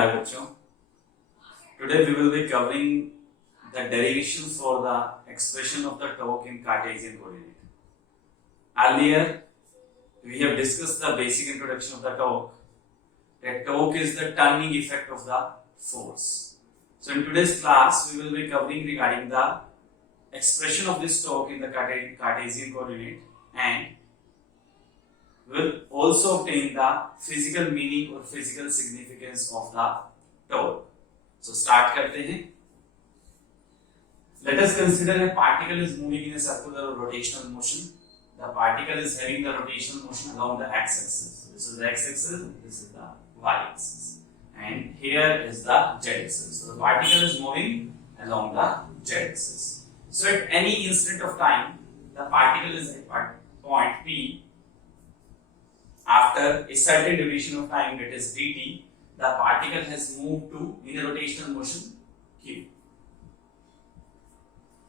प्यारे बच्चों, today we will be covering the derivations for the expression of the torque in Cartesian coordinate. Earlier, we have discussed the basic introduction of the torque. That torque is the turning effect of the force. So in today's class, we will be covering regarding the expression of this torque in the Cartesian coordinate, and will also obtain the physical meaning or physical significance of the torque. So start करते हैं. Let us consider a particle is moving in a circular or rotational motion. The particle is having the rotational motion along the x-axis. So this is the x-axis, this is the y-axis, and here is the z-axis. So the particle is moving along the z-axis. So at any instant of time, the particle is at point P. After a certain duration of time, that is dt, the particle has moved to in a rotational motion q.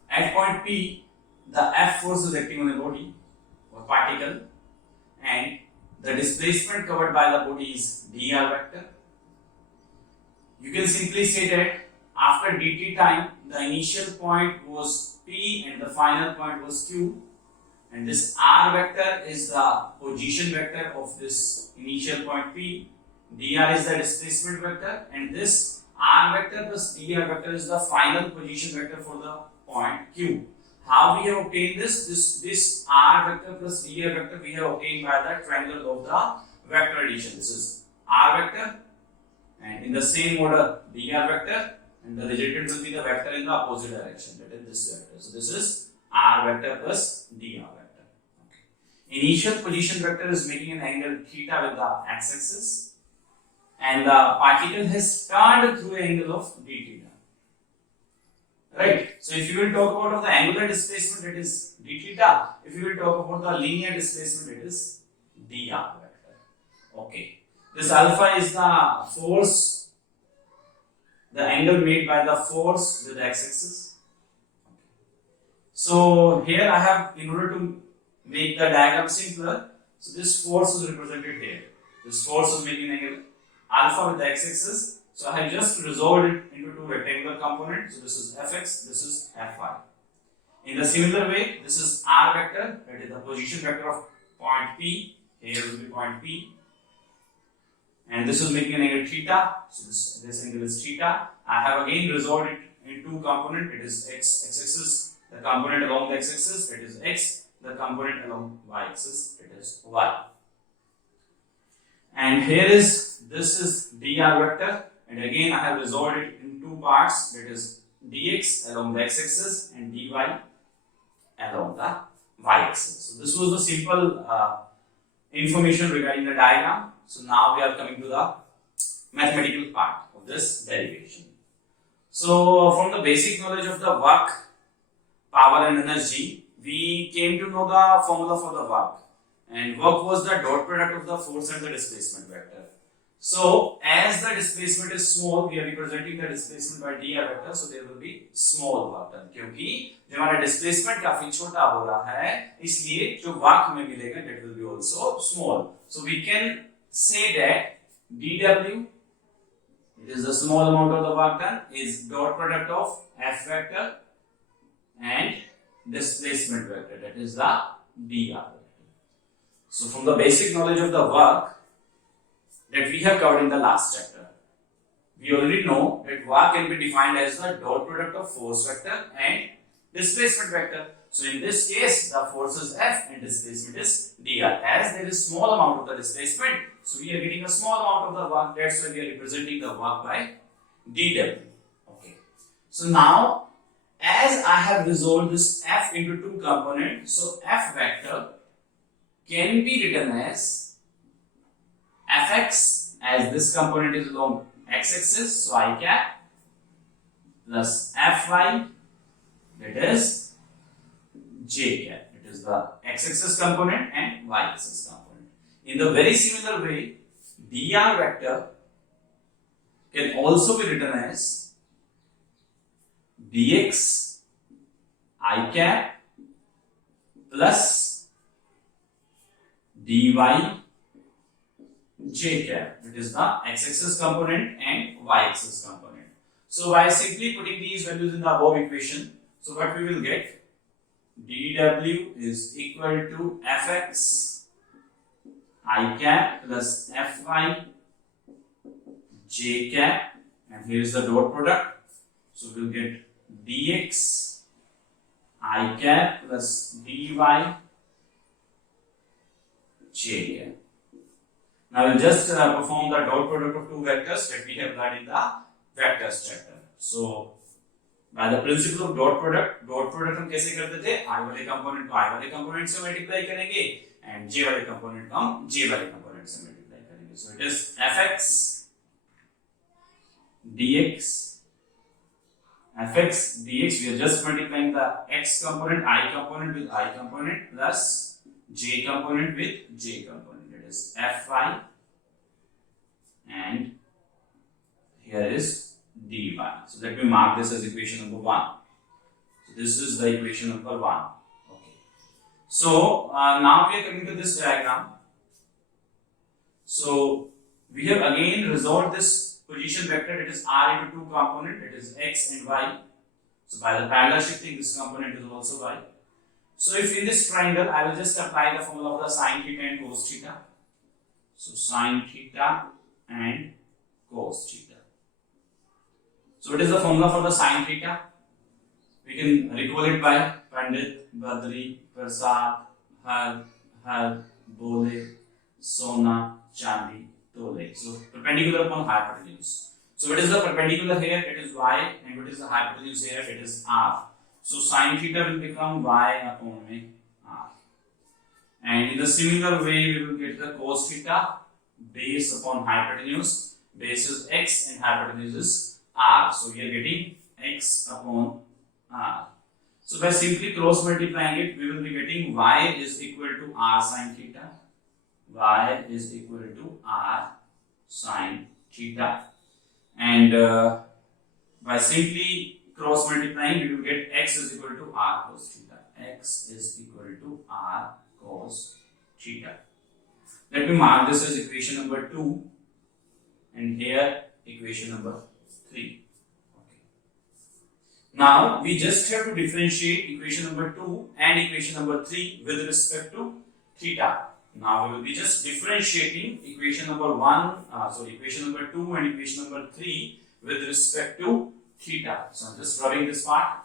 At point P, the F force is acting on a body or particle, and the displacement covered by the body is dr vector. You can simply say that after dt time, the initial point was P and the final point was q. And this r vector is the position vector of this initial point P. Dr is the displacement vector, and this r vector plus dr vector is the final position vector for the point Q. How we have obtained this? This r vector plus dr vector we have obtained by the triangle of the vector addition. This is r vector, and in the same order dr vector, and the resultant will be the vector in the opposite direction, that is this vector. So this is r vector plus dr vector. Initial position vector is making an angle theta with the x-axis, and the particle has turned through an angle of d theta. Right? So if you will talk about the angular displacement, it is d theta. If you will talk about the linear displacement, it is dr vector. Okay. This alpha is the force, the angle made by the force with the x-axis. So here I have, in order to make the diagram simpler, so this force is represented here. This force is making an angle alpha with the x-axis. So I have just resolved it into two rectangular components. So this is fx, this is fy. In the similar way, this is r vector, that is the position vector of point P. Here will be point P, and this is making an angle theta. So this angle is theta. I have again resolved it in two components. It is x-axis, the component along the x-axis, that is x. The component along y-axis, it is y. And here is, this is dr vector, and again I have resolved it in two parts, that is dx along the x-axis and dy along the y-axis. So this was the simple information regarding the diagram. So now we are coming to the mathematical part of this derivation. So from the basic knowledge of the work, power and energy, we came to know the formula for the work, and work was the dot product of the force and the displacement vector. So as the displacement is small, we are representing the displacement by dr vector, so there will be small work done. क्योंकि जब हमारा displacement काफी छोटा हो रहा है, इसलिए जो work हमें मिलेगा that will be also small. So we can say that dw, it is the small amount of the work done, is dot product of f vector and displacement vector, that is the dr vector. So from the basic knowledge of the work that we have covered in the last chapter, we already know that work can be defined as the dot product of force vector and displacement vector. So in this case, the force is F and displacement is dr. As there is small amount of the displacement, so we are getting a small amount of the work. That's why we are representing the work by dw. Okay. So now, as I have resolved this F into two components, so F vector can be written as Fx, as this component is along x-axis, so I cap, plus Fy, that is j cap. It is the x-axis component and y-axis component. In the very similar way, dr vector can also be written as dx I cap plus dy j cap. It is the x-axis component and y-axis component. So by simply putting these values in the above equation, so what we will get, dw is equal to fx I cap plus fy j cap, and here is the dot product. So we will get dx I cap plus dy j cap. Now we'll just perform the dot product of two vectors that we have learned in the vectors chapter. So by the principle of dot product हम कैसे करते थे, I वाले component को I वाले component से multiply करेंगे and j वाले कंपोनेंट को हम j वाले कंपोनेंट से मल्टीप्लाई करेंगे. So it is fx dx, we are just multiplying the x component, I component with I component plus j component with j component. It is fy and here is dy. So let me mark this as equation number 1. So this is the equation number 1. Okay. So now we are coming to this diagram. So we have again resolved this position vector. It is r into two component. It is x and y. So by the parallel shifting, this component is also y. So if in this triangle, I will just apply the formula of the sine theta and cos theta. So sine theta and cos theta. So what is the formula for the sine theta? We can recall it by Pandit, Badri, Prasad, Har, Bole, Sona, Chandi, Tole. So perpendicular upon hypotenuse. So what is the perpendicular here? It is y, and what is the hypotenuse here? It is r. So sine theta will become y upon r. And in the similar way, we will get the cos theta base upon hypotenuse. Base is x and hypotenuse is r. So we are getting x upon r. So by simply cross multiplying it, we will be getting y is equal to r sine theta. Y is equal to r sine theta. And by simply cross multiplying, we will get x is equal to r cos theta. X is equal to r cos theta. Let me mark this as equation number 2 and here equation number 3. Okay. Now we just have to differentiate equation number 2 and equation number 3 with respect to theta. Now we will be just differentiating equation number equation number 2 and equation number 3 with respect to theta. So I'm just rubbing this part.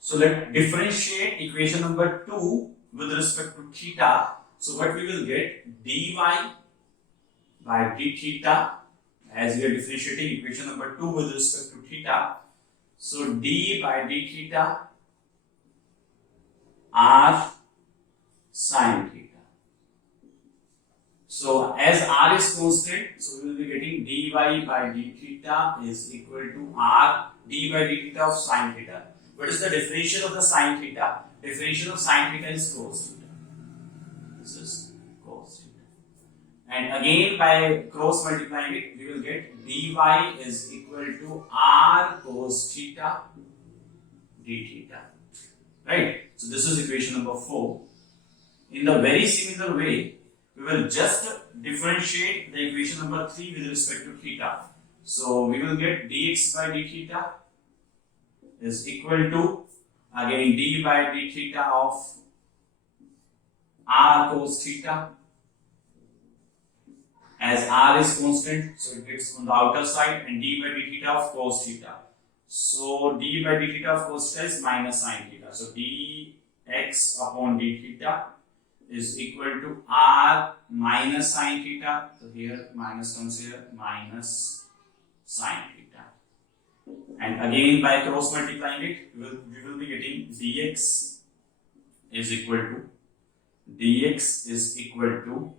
So let's differentiate equation number 2 with respect to theta. So what we will get, dy by d theta, as we are differentiating equation number 2 with respect to theta. So d by d theta r sine theta. So as r is constant, so we will be getting dy by d theta is equal to r d by d theta of sine theta. What is the differential of the sine theta? Differential of sine theta is cos theta. This is cos theta. And again by cross multiplying it, we will get dy is equal to r cos theta d theta. Right? So this is equation number 4. In the very similar way, we will just differentiate the equation number 3 with respect to theta. So we will get dx by d theta is equal to again d by d theta of r cos theta. As r is constant, so it gets on the outer side, and d by d theta of cos theta. So d by d theta of cos theta is minus sine theta. So dx upon d theta is equal to r minus sine theta. So here minus comes here, minus sine theta. And again by cross multiplying it, we will be getting dx is equal to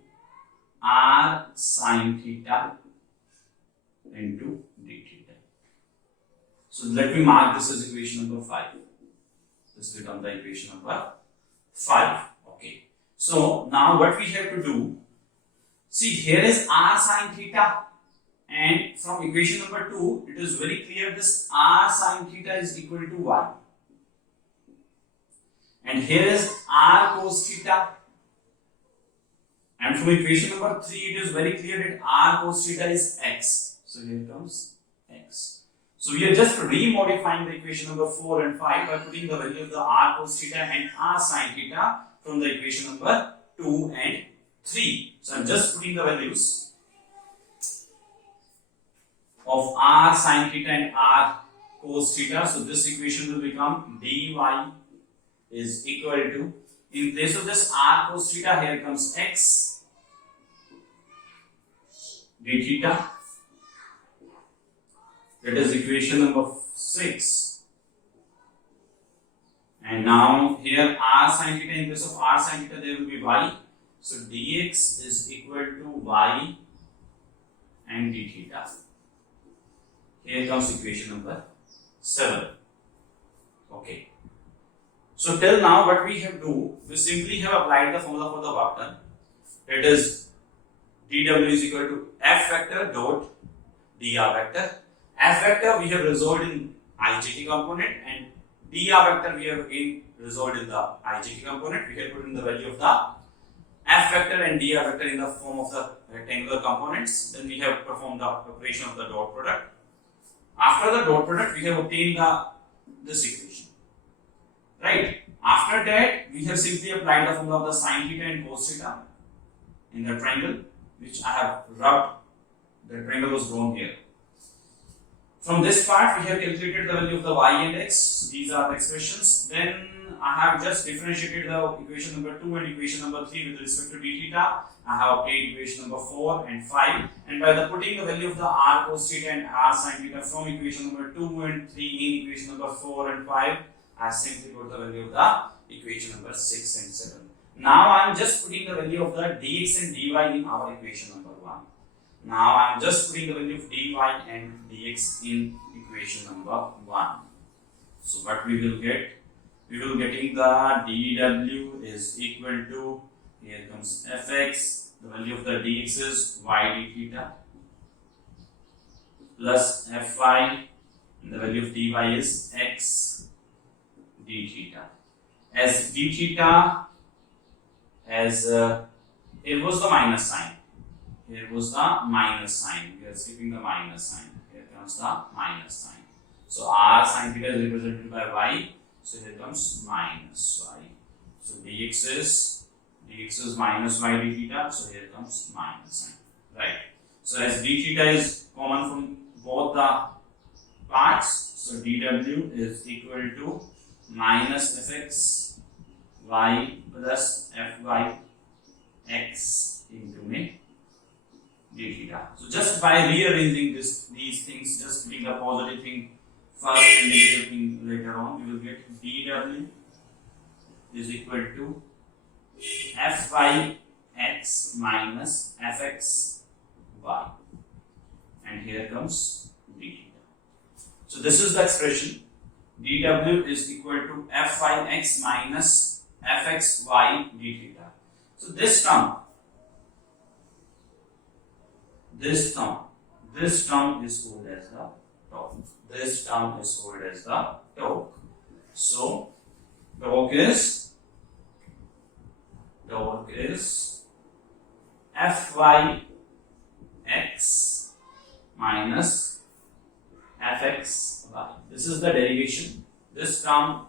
r sine theta into d theta. So let me mark this as equation number 5. This becomes the equation number 5. Okay. So now what we have to do, see here is r sine theta, and from equation number 2 it is very clear this r sine theta is equal to y. and here is r cos theta. And from equation number 3, it is very clear that r cos theta is x. So here comes x. So we are just remodifying the equation number 4 and 5 by putting the value of the r cos theta and r sin theta from the equation number 2 and 3. So I am just putting the values of r sin theta and r cos theta. So this equation will become dy is equal to, in place of this r cos theta, here comes x d theta. That is equation number 6. And now here r sin theta, in place of r sin theta there will be y. So dx is equal to y and d theta. Here comes equation number 7. Okay. So till now what we have do, we simply have applied the formula for the work done. That is dw is equal to f vector dot dr vector. F vector we have resolved in ijk component, and dr vector we have again resolved in the ijk component. We have put in the value of the f vector and dr vector in the form of the rectangular components. Then we have performed the operation of the dot product. After the dot product, we have obtained this equation, right? After that, we have simply applied the formula of the sin theta and cos theta in the triangle, which I have rubbed. The triangle was drawn here. From this part, we have calculated the value of the y and x. These are the expressions. Then I have just differentiated the equation number 2 and equation number 3 with respect to d theta. I have obtained equation number 4 and 5, and by the putting the value of the r cos theta and r sin theta from equation number 2 and 3 in equation number 4 and 5, I simply put the value of the equation number 6 and 7. Now I am just putting the value of the dx and dy in our equation number 1. Now I am just putting the value of dy and dx in equation number 1. So what we will get? We will getting the dw is equal to, here comes fx, the value of the dx is y d theta, plus fy, and the value of dy is x d theta. As d theta, as here was the minus sign, here was the minus sign, we are skipping the minus sign, here comes the minus sign. So r sin theta is represented by y, so here comes minus y. So dx is minus y d theta, so here comes minus sign, right? So as d theta is common from both the parts, so dw is equal to minus fx y plus fy x into me d theta. So just by rearranging these things, just putting the positive thing first and negative thing later on, we will get dw is equal to fy x minus fx y, and here comes d theta. So this is the expression, dw is equal to fy x minus fx y d theta. So this term is called as the torque. This term is called as the torque. So torque is fy x minus fx y. This is the derivation. This term,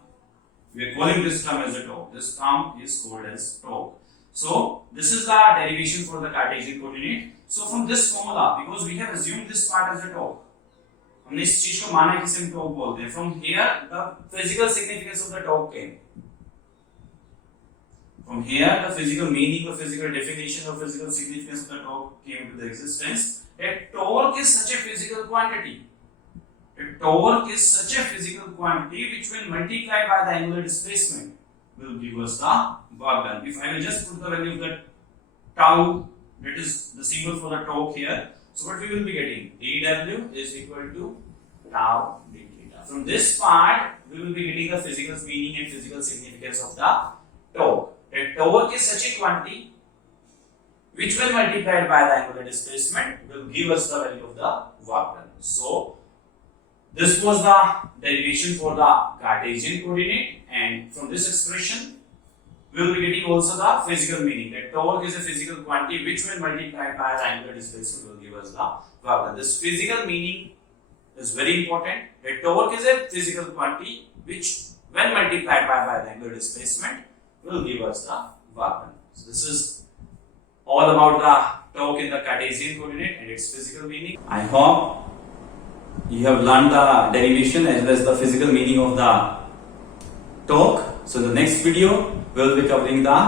we are calling this term as a torque. This term is called as torque. So this is the derivation for the Cartesian coordinate. So from this formula, because we have assumed this part as a torque, हमने इस चीज को माना कि हम torque बोलते हैं. From here, the physical significance of the torque came. From here, the physical meaning, the physical definition, the physical significance of the torque came into the existence. That torque is such a physical quantity. A torque is such a physical quantity which, when multiplied by the angular displacement, will give us the work done. If I will just put the value of the tau, that is the symbol for the torque here. So what we will be getting? dw is equal to tau d theta. From this part, we will be getting the physical meaning and physical significance of the torque. A torque is such a quantity which, when multiplied by the angular displacement, will give us the value of the work done. So This was the derivation for the Cartesian coordinate, and from this expression we will be getting also the physical meaning that torque is a physical quantity which when multiplied by the angular displacement will give us the work done. This physical meaning is very important. That torque is a physical quantity which when multiplied by the angular displacement will give us the work done. So this is all about the torque in the Cartesian coordinate and its physical meaning. I hope you have learned the derivation as well as the physical meaning of the torque. So in the next video we will be covering the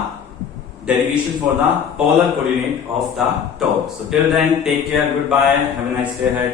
derivation for the polar coordinate of the torque. So till then, take care, goodbye, have a nice day ahead.